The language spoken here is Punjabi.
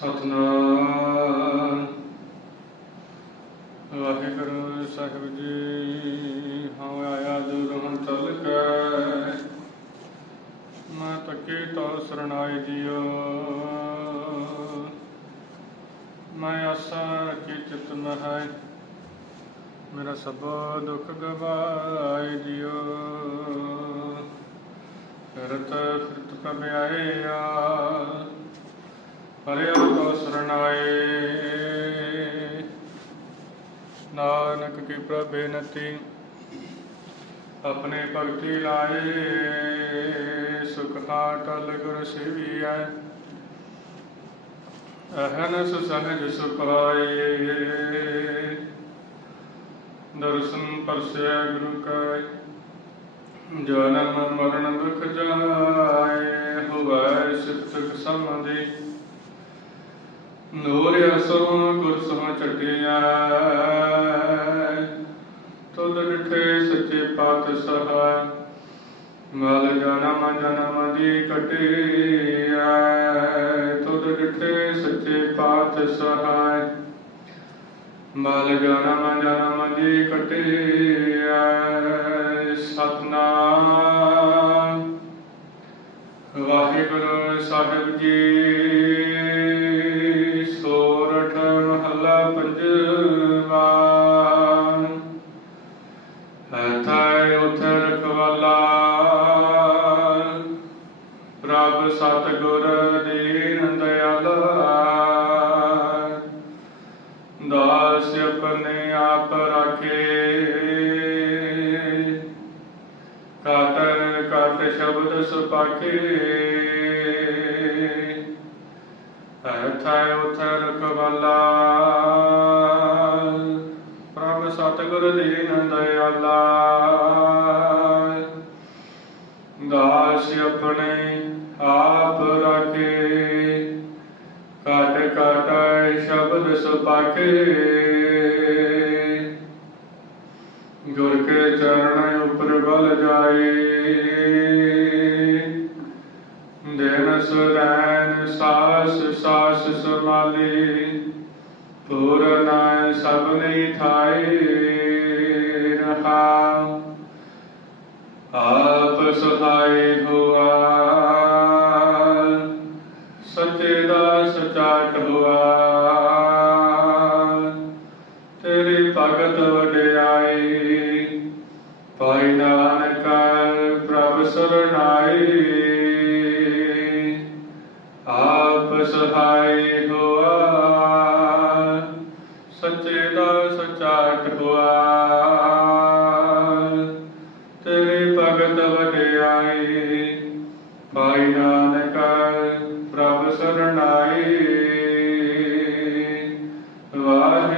ਸਤਨਾਮ। ਵਾਹਿਗੁਰੂ ਸਾਹਿਬ ਜੀ, ਹਉ ਆਇਆ ਦੁਰਹੰ ਚਲ ਕੇ। ਮੈਂ ਤੱਕੇ ਤੋ ਸਰਣਾਈ ਦਿਓ। ਮੈਂ ਆਸਾ ਕੀ ਚਿਤ ਹੈ ਮੇਰਾ ਸਭ ਦੁੱਖ ਗਵਾਏ ਦਿਓ। ਫਿਰਤ ਫਿਰਤ ਕਬ ਆਇਆ ਹਰਿ ਕੋ ਸਰਣਾਏ ਨਾਨਕ ਕੀ ਪ੍ਰਬੇਨਤੀ ਆਪਣੇ ਭਗਤੀ ਲਾਏ। ਸੁਖ ਹਾਟਲ ਗੁਰ ਸੇਵੀਐ। ਅਹਨਸ ਸਹਜ ਸੁਖਾਏ ਦਰਸ਼ਨ ਪਰਸੈ ਗੁਰੂ ਕੈ। ਜਨਮ ਮਰਨ ਦੁਖ ਜਾਏ। ਹੋਵੈ ਸਿਫਤਕ ਸਮਝੀ ਨੂਰ ਅਸੋ ਗੁਰ ਸੋ ਚਟਿਆ ਤੁਧ ਡਿਠੇ ਸੱਚੇ ਪਾਤਸ਼ਾਹ, ਮਲ ਜਨਮ ਜਨਮ ਦੀ ਕਟਿਆ ਤੁਧ ਡਿਠੇ ਸੱਚੇ ਪਾਤਸ਼ਾਹ, ਮਲ ਜਨਮ ਜਨਮ ਦੀ ਕਟਿਆ ਸਤਨਾਮ। ਵਾਹਿਗੁਰੂ ਸਾਹਿਬ ਜੀ ਪ੍ਰਭ ਸਤਿਗੁਰ ਦੀਨ ਦਇਆਲਾ। ਦਾਸ ਆਪਣੇ ਆਪ ਰਾਖੇ। ਕਾਤਰ ਕਾਟ ਸ਼ਬਦ ਸੁਪਾਕੇ ਹਥਾਇ ਉਥੇ ਰਖਵਾਲਾ। ਪ੍ਰਭ ਸਤਿਗੁਰ ਦੀਨ ਦਇਆਲਾ। ਸ਼ਬਦ ਸੁਪਾਕੇ ਗੁਰ ਕੇ ਚਰਨ ਉਪਰ ਬਲ ਜਾਏ। ਦੇਨ ਸੁਰੈਨ ਸਾਸ ਸਾਸ ਸਮਾਲੇ ਪੂਰਨ ਸਭ ਨਹੀਂ ਥਾਏ ਰਹਾ। ਆਪ ਸਹਾਈ ਹੋਆ ਤੇਰੀ ਭਗਤ ਵਡਿਆਈ ਪਾਈ ਨਾਨਕ ਪ੍ਰਭ ਸਰਣਾਈ। ਆਪ ਸਹਾਈ ਹੋਆ, ਸੱਚੇ ਦਾ ਸੱਚਾ ਹੋਆ ਤੇਰੀ ਭਗਤ ਵਡਿਆਈ ਪਾਈ ਨਾਨਕ ਪ੍ਰਭ ਸਰਣਾਈ।